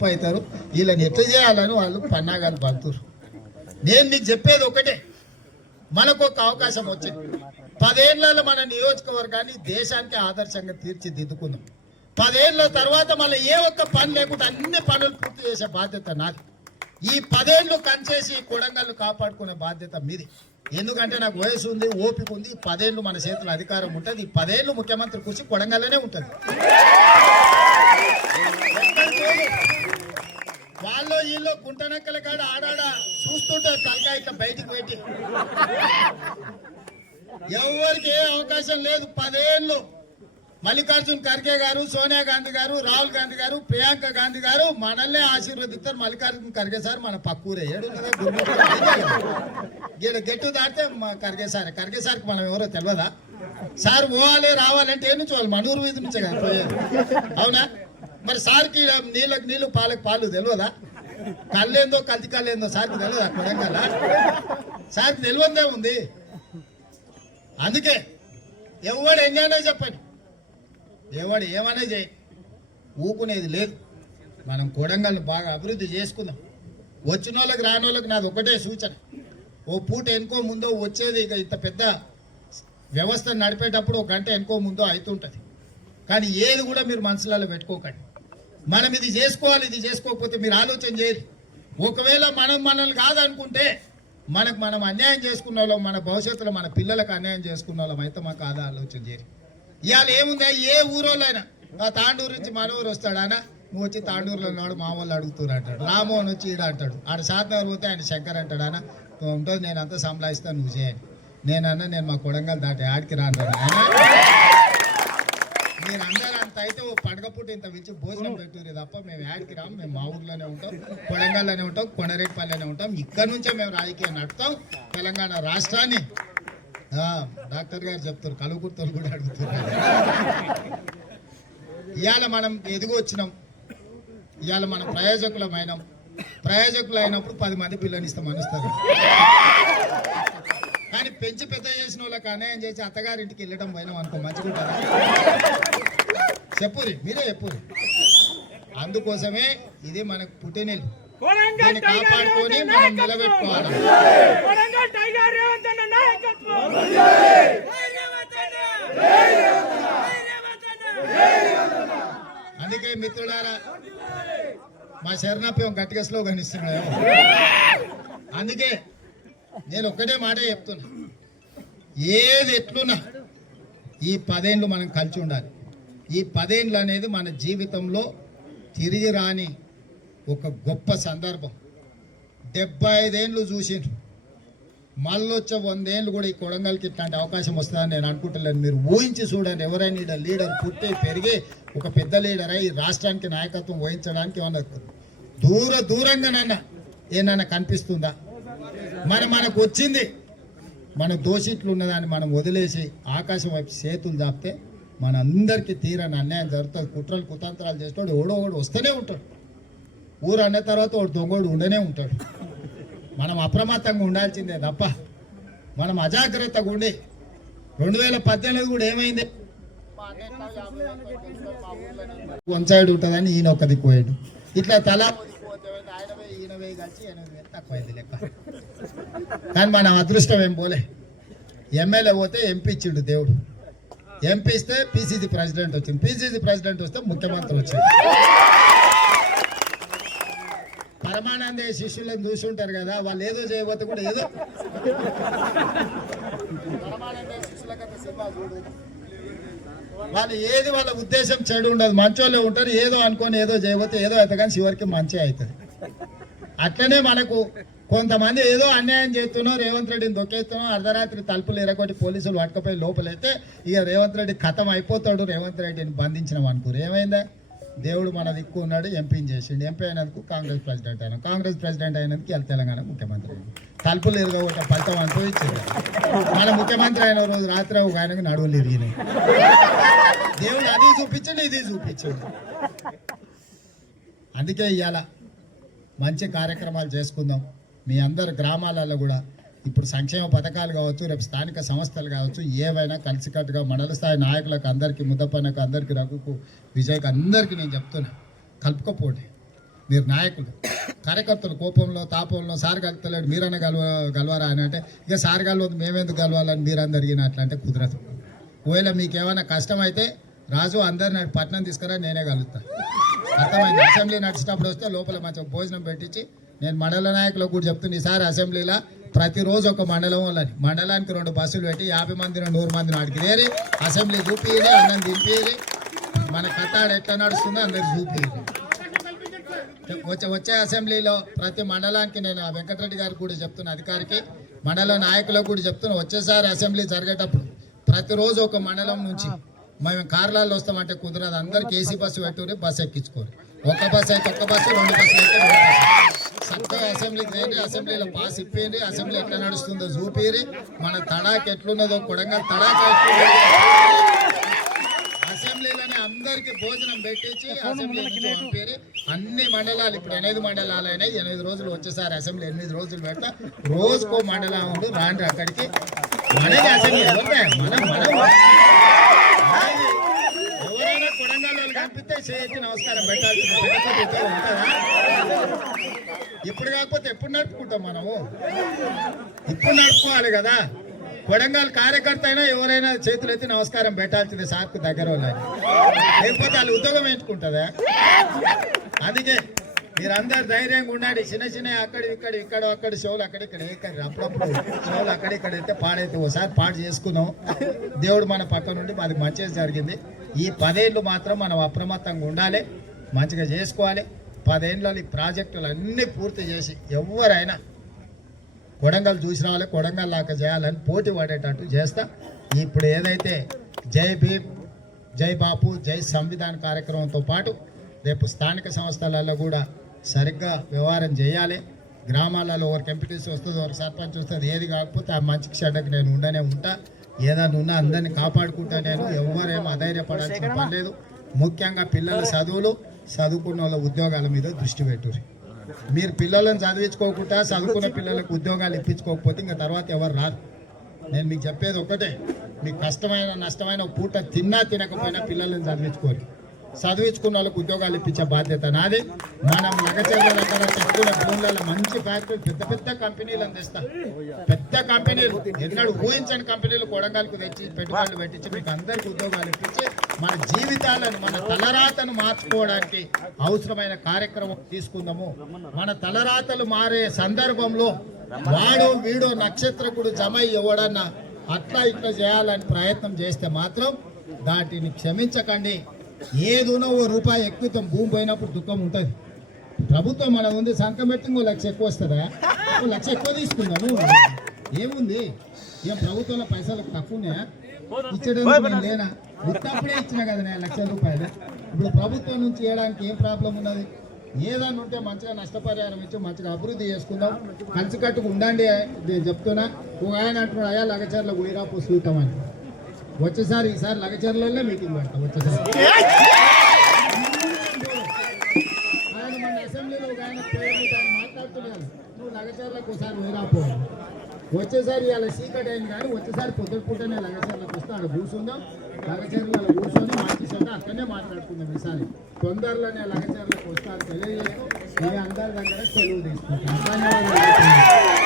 గొప్ప అవుతారు, వీళ్ళని ఎట్లా చేయాలని వాళ్ళు పన్నాగాలు పడుతున్నారు. నేను మీకు చెప్పేది ఒకటే, మనకు ఒక అవకాశం వచ్చింది. 10 ఏళ్లలో మన నియోజకవర్గాన్ని దేశానికి ఆదర్శంగా తీర్చిదిద్దుకుందాం. 10 ఏళ్ల తర్వాత మళ్ళీ ఏ ఒక్క పని లేకుండా అన్ని పనులు పూర్తి చేసే బాధ్యత నాది. ఈ 10 ఏళ్ళు కంచేసి కొడంగల్ను కాపాడుకునే బాధ్యత మీది. ఎందుకంటే నాకు వయసు ఉంది, ఓపిక ఉంది. 10 ఏళ్ళు మన చేతుల అధికారం ఉంటుంది. ఈ 10 ఏళ్ళు ముఖ్యమంత్రి కూర్చి కొడంగల్లోనే ఉంటుంది. వాళ్ళు వీళ్ళు గుంటనక్కల కాడ ఆడాడ చూస్తుంటారు తలకాయ ఇట్లా బయటికి పెట్టి. ఎవరికి ఏ అవకాశం లేదు. 10 ఏళ్ళు మల్లికార్జున్ ఖర్గే గారు, సోనియా గాంధీ గారు, రాహుల్ గాంధీ గారు, ప్రియాంక గాంధీ గారు మనల్నే ఆశీర్వదిస్తారు. మల్లికార్జున్ ఖర్గే సార్ మన పక్కూరే ఏడున్నదే గెట్టు దాటితే ఖర్గే సార్కి మనం ఎవరో తెలియదా? సార్ పోవాలి రావాలంటే ఏ నుంచి వాళ్ళు మనూరు వీధి నుంచే కదా పోయేది, అవునా? మరి సార్కి నీళ్ళకి నీళ్ళు పాలకు పాలు తెలియదా? కళ్ళేందో కల్తీ కళ్ళేందో సార్కి తెలియదా? కొడంగల్ సార్కి తెలియదే ఉంది. అందుకే ఎవడు ఎంజాయ్నే చెప్పండి, ఎవడు ఏమనే చేయి, ఊకునేది లేదు. మనం కొడంగల్ని బాగా అభివృద్ధి చేసుకుందాం. వచ్చిన వాళ్ళకి రాని వాళ్ళకి నాది ఒకటే సూచన, ఓ పూట ఎనుకో ముందో వచ్చేది. ఇక ఇంత పెద్ద వ్యవస్థ నడిపేటప్పుడు ఒక గంట ఎనుకో ముందో అవుతుంటుంది. కానీ ఏది కూడా మీరు మనసులలో పెట్టుకోకండి. మనం ఇది చేసుకోవాలి, ఇది చేసుకోకపోతే మీరు ఆలోచన చేయరు. ఒకవేళ మనల్ని కాదనుకుంటే మనం అన్యాయం చేసుకున్న వాళ్ళం, మన భవిష్యత్తులో మన పిల్లలకు అన్యాయం చేసుకున్న వాళ్ళం అయితే మాకు కాదా ఆలోచన చేయరు. ఇవాళ ఏముందా, ఏ ఊరోళ్ళైనా తాండూరు నుంచి మన ఊరు వస్తాడానా, నువ్వు వచ్చి తాండూరులో ఉన్నాడు మా వాళ్ళు అడుగుతున్నారు అంటాడు. రామోహన్ వచ్చి ఈడ అంటాడు, ఆడ శాతనగర్ పోతే ఆయన శంకర్ అంటాడానా, నువ్వు ఉంటుంది నేను అంతా సంభాయిస్తాను నువ్వు చేయని. నేను మా కొడంగల్ దాటి ఆడికి రాను. మీరు అందరూ అంత అయితే ఓ పండగ పూట ఇంత పిలిచి భోజనం పెట్టుర్రు తప్ప మేము యాడికి రాము. మేము మా ఊర్లోనే ఉంటాం, కొడంగల్లోనే ఉంటాం, కొండరేటిపల్లిలోనే ఉంటాం. ఇక్కడ నుంచే మేము రాజకీయం నడుపుతాం. తెలంగాణ రాష్ట్రాన్ని డాక్టర్ గారు చెప్తారు, కలుగుర్తలు కూడా అడుగుతున్నారు. ఇవాళ మనం ఎదిగొచ్చినాం, ఇవాళ మనం ప్రయోజకులమైనాం. ప్రయోజకులు అయినప్పుడు 10 మంది పిల్లనిస్తాం అనుస్తారు. కానీ పెంచి పెద్ద చేసిన వాళ్ళకి అన్యాయం చేసి అత్తగారింటికి వెళ్ళడం పోయినాం అనుకో, మంచిగా చెప్పురి, మీరే చెప్పురి. అందుకోసమే ఇది మనకు పుట్టినీళ్ళు, దీన్ని కాపాడుకొని మనం నిలబెట్టుకోవాలి. అందుకే మిత్రులారా, మా శరణాప్యం గట్టిగా స్లోగన్ ఇస్తున్నాడు. అందుకే నేను ఒక్కటే మాట చెప్తున్నా, ఏది ఎట్లున్నా ఈ 10 ఏళ్ళు మనం కలిసి ఉండాలి. ఈ 10 ఏళ్ళు అనేది మన జీవితంలో తిరిగి రాని ఒక గొప్ప సందర్భం. 75 ఏళ్ళు చూసిండ్రు, మళ్ళొచ్చే 100 ఏళ్ళు కూడా ఈ కొడంగల్కి ఇట్లాంటి అవకాశం వస్తుందని నేను అనుకుంటలేను. మీరు ఊహించి చూడండి, ఎవరైనా లీడర్ పుట్టి పెరిగి ఒక పెద్ద లీడర్ అయి రాష్ట్రానికి నాయకత్వం వహించడానికి ఏమన్నా దూరంగానన్నా ఏమన్నా కనిపిస్తుందా? మనకు వచ్చింది, మన దోషిట్లు ఉన్నదాన్ని మనం వదిలేసి ఆకాశం వైపు చేతులు చాపితే మన అందరికీ తీరని అన్యాయం జరుగుతుంది. కుట్రలు కుతంత్రాలు చేస్తాడు, ఓడోడు వస్తూనే ఉంటాడు. ఊరు అన్న తర్వాత వాడు దొంగోడు ఉండనే ఉంటాడు. మనం అప్రమత్తంగా ఉండాల్సిందే తప్ప మనం అజాగ్రత్తగా ఉండి 2018 కూడా ఏమైంది, వన్ సైడ్ ఉంటుందని ఈయన ఒక దిక్కు పోయాడు. ఇట్లా తలా ఈయన వేయి కలిసి 8,000 తక్కువైంది లెక్క. కానీ మనం అదృష్టం ఏం పోలే. ఎమ్మెల్యే పోతే ఎంపీ ఇచ్చిండు దేవుడు, ఎంపీ ఇస్తే పిసిసి ప్రెసిడెంట్ వచ్చింది, పిసిసి ప్రెసిడెంట్ వస్తే ముఖ్యమంత్రి వచ్చింది. పరమానంద శిష్యులను చూసి ఉంటారు కదా, వాళ్ళు ఏదో చేయబోతే కూడా ఏదో పరమానంద శిష్యుల కథ సినిమా చూడు, వాళ్ళు ఏది వాళ్ళ ఉద్దేశం చెడు ఉండదు, మంచోళ్ళే ఉంటారు. ఏదో అనుకొని ఏదో చేయబోతే ఏదో అయితే కానీ చివరికి మంచి అవుతుంది. అట్లనే మనకు కొంతమంది ఏదో అన్యాయం చేస్తున్నాం, రేవంత్ రెడ్డిని దొక్కేస్తున్నాం, అర్ధరాత్రి తలుపులు ఎరగొట్టి పోలీసులు పట్టుకపోయి లోపలైతే ఇక రేవంత్ రెడ్డి ఖతం అయిపోతాడు. రేవంత్ రెడ్డిని బంధించినాం అనుకోరు, ఏమైందా? దేవుడు మన దిక్కు ఉన్నాడు, ఎంపీని చేసిండు. ఎంపీ అయినందుకు కాంగ్రెస్ ప్రెసిడెంట్ అయినా, కాంగ్రెస్ ప్రెసిడెంట్ అయినందుకు ఇలా తెలంగాణ ముఖ్యమంత్రి అయినా. తలుపులు ఎరగొట్ట ఫలితం అనుభవించింది. మన ముఖ్యమంత్రి అయిన రోజు రాత్రి ఒక ఆయనకు నడువులు ఇరిగినాయి. దేవుడు అది చూపించండి, ఇది చూపించండి. అందుకే ఇవాళ మంచి కార్యక్రమాలు చేసుకుందాం. మీ అందరు గ్రామాలలో కూడా ఇప్పుడు సంక్షేమ పథకాలు కావచ్చు, రేపు స్థానిక సంస్థలు కావచ్చు, ఏవైనా కలిసికట్టుగా మండల స్థాయి నాయకులకు అందరికీ, ముద్దపన్నకు అందరికీ, రఘుకు, విజయ్కి అందరికీ నేను చెప్తున్నా, కలుపుకపోండి. మీరు నాయకులు. కార్యకర్తలు కోపంలో తాపంలో సార్ కలుగుతలేడు మీరన్నా గలవారా అని అంటే ఇక సార్ కలవద్దు మేమెందుకు కలవాలని మీరందరు అడిగిన అట్లా అంటే కుదరదు. ఒకవేళ మీకేమైనా కష్టమైతే రాజు అందరిని పట్నం తీసుకురా నేనే కలుగుతాను. అర్థమైంది. అసెంబ్లీ నడిచినప్పుడు వస్తే లోపల మంచిగా భోజనం పెట్టించి నేను మండల నాయకులకు కూడా చెప్తున్నా ఈసారి అసెంబ్లీలో ప్రతిరోజు ఒక మండలం వాళ్ళని మండలానికి 2 బస్సులు పెట్టి 50 మందిని 100 మందిని అడిగి తేరి అసెంబ్లీ చూపియలే అన్నం దింపేది మన కథాడు ఎట్లా నడుస్తుందో అందరికి చూపియలి. వచ్చే అసెంబ్లీలో ప్రతి మండలానికి నేను వెంకటరెడ్డి గారికి కూడా చెప్తున్నా అధికారికి మండల నాయకులకు కూడా చెప్తున్నా వచ్చేసారి అసెంబ్లీ జరిగేటప్పుడు ప్రతిరోజు ఒక మండలం నుంచి మేము కార్లలో వస్తామంటే కుదరదు. అందరికి ఏసీ బస్సు పెట్టుకుని బస్సు ఎక్కించుకోరు. ఒక బస్సు అయితే ఒక్క బస్సు 2 బస్సులు అయితే 2 బస్సు చక్కగా అసెంబ్లీకి రండి. అసెంబ్లీలో పాస్ ఇప్పేయండి. అసెంబ్లీ ఎట్లా నడుస్తుందో చూపిరి. మన తడాక్ ఎట్లున్నదో కొడంగల్ తడాక్ అసెంబ్లీలోనే అందరికి భోజనం పెట్టించి అసెంబ్లీ నుంచి పంపేరి. అన్ని మండలాలు ఇప్పుడు 8 మండలాలు అయినాయి. 8 రోజులు వచ్చేసారి అసెంబ్లీ 8 రోజులు పెడతా రోజుకో మండలం ఉండి రాండి అక్కడికి. మనకి అసెంబ్లీ మనం ఎవరైనా కొడంగల్ వాళ్ళు కనిపిస్తే చేతి నమస్కారం పెట్టాల్సింది. పెట్టకపోతే ఉంటుందా? ఇప్పుడు కాకపోతే ఎప్పుడు నడుపుకుంటాం మనము? ఇప్పుడు నడుపుకోవాలి కదా. కొడంగల్ కార్యకర్త అయినా ఎవరైనా చేతులు ఎత్తి నమస్కారం పెట్టాల్సింది సార్కు దగ్గర వాళ్ళని. లేకపోతే వాళ్ళు ఉద్యోగం ఎంచుకుంటుందా? అందుకే మీరందరు ధైర్యంగా ఉండండి. చిన్న అక్కడ షోలు అక్కడిక్కడ ఏకరి అప్పుడప్పుడు షోలు అక్కడిక్కడ అయితే పాడైతే ఓసారి పాడు చేసుకున్నాం. దేవుడు మన పక్క నుండి మాది మంచిగా జరిగింది. ఈ 10 ఏళ్ళు మాత్రం మనం అప్రమత్తంగా ఉండాలి, మంచిగా చేసుకోవాలి. 10 ఏళ్ళలో ఈ ప్రాజెక్టులు అన్నీ పూర్తి చేసి ఎవరైనా కొడంగల్ చూసి రావాలి, కొడంగల్ లాగా చేయాలని పోటీ పడేటట్టు చేస్తా. ఇప్పుడు ఏదైతే జై భీమ్, జై బాపు, జై సంవిధాన్ కార్యక్రమంతో పాటు రేపు స్థానిక సంస్థలలో కూడా సరిగ్గా వ్యవహారం చేయాలి. గ్రామాలలో ఒకరికి ఎంపీటీసీ వస్తుంది, ఒకరికి సర్పంచ్ వస్తుంది. ఏది కాకపోతే ఆ మంచికి చెడ్డకి నేను ఉండనే ఉంటా. ఏదైనా ఉన్నా అందరినీ కాపాడుకుంటా. నేను ఎవరేమో అధైర్యపడాల్సిన పని లేదు. ముఖ్యంగా పిల్లల చదువులు, చదువుకున్న వాళ్ళ ఉద్యోగాల మీద దృష్టి పెట్టుర్రి. మీరు పిల్లలను చదివించుకోకుండా చదువుకున్న పిల్లలకు ఉద్యోగాలు ఇప్పించుకోకపోతే ఇంకా తర్వాత ఎవరు రాదు. నేను మీకు చెప్పేది ఒకటే, మీకు కష్టమైన నష్టమైన పూట తిన్నా తినకపోయినా పిల్లలను చదివించుకోరు. చదివించుకున్న వాళ్ళకు ఉద్యోగాలు ఇప్పించే బాధ్యత నాది. మనం లగచర్ల దగ్గర చెప్పుకునే భూములలో మంచి ఫ్యాక్టరీలు పెద్ద కంపెనీలను తెస్తాం. పెద్ద కంపెనీలు ఎన్నడూ ఊహించని కంపెనీలు కొడంగల్కు తెచ్చి పెట్టుబడులు పెట్టించి మీకు అందరికీ ఉద్యోగాలు ఇప్పించి మన జీవితాలను మన తలరాతను మార్చుకోవడానికి అవసరమైన కార్యక్రమం తీసుకుందాము. మన తలరాతలు మారే సందర్భంలో వాడు వీడో నక్షత్రకుడు జమై ఎవడన్నా అట్లా ఇట్లా చేయాలని ప్రయత్నం చేస్తే మాత్రం దాటిని క్షమించకండి. ఏదునో ₹1 ఎక్కుతాం. భూమి పోయినప్పుడు దుఃఖం ఉంటుంది. ప్రభుత్వం మన ఉంది సంకం పెట్టి 1 లక్ష ఎక్కువ వస్తుందా? 1 లక్ష ఎక్కువ తీసుకుందాము. ఏముంది? ఏం ప్రభుత్వంలో పైసలకు తక్కువ ఉన్నాయా? ఇచ్చేటప్పుడు నేను లేనా? ఉత్తప్పుడే ఇచ్చినా కదా నేను ₹1,00,000. ఇప్పుడు ప్రభుత్వం నుంచి ఇవ్వడానికి ఏం ప్రాబ్లం ఉన్నది? ఏదన్నా ఉంటే మంచిగా నష్టపరిహారం ఇచ్చి మంచిగా అభివృద్ధి చేసుకుందాం. కలిసికట్టుకు ఉండండి చెప్తున్నా. ఒక ఆయన అంటున్నాడు అయ్యా లగచర్ల గుడిరాపు సూతమని. వచ్చేసారి ఈసారి లగచర్లలో మీటింగ్ పెడతాం. వచ్చేసారి ఆయన మన అసెంబ్లీలో ఒక ఆయన మాట్లాడుతున్నాను, నువ్వు లగచర్లకు ఒకసారి వేరాపో. వచ్చేసారి ఇలా సీకట్ అయింది కానీ వచ్చేసారి పొద్దుపుటనే లగచర్లకు వస్తే అక్కడ కూర్చుందాం. లగచర్లలో కూర్చొని మార్చేసాక అక్కడనే మాట్లాడుకుందాం. ఈసారి తొందరలోనే లగచర్లకు వస్తారు తెలియజేస్తూ మీ అందరి దగ్గర సెలవు తీసుకుంటాం. ధన్యవాదాలు.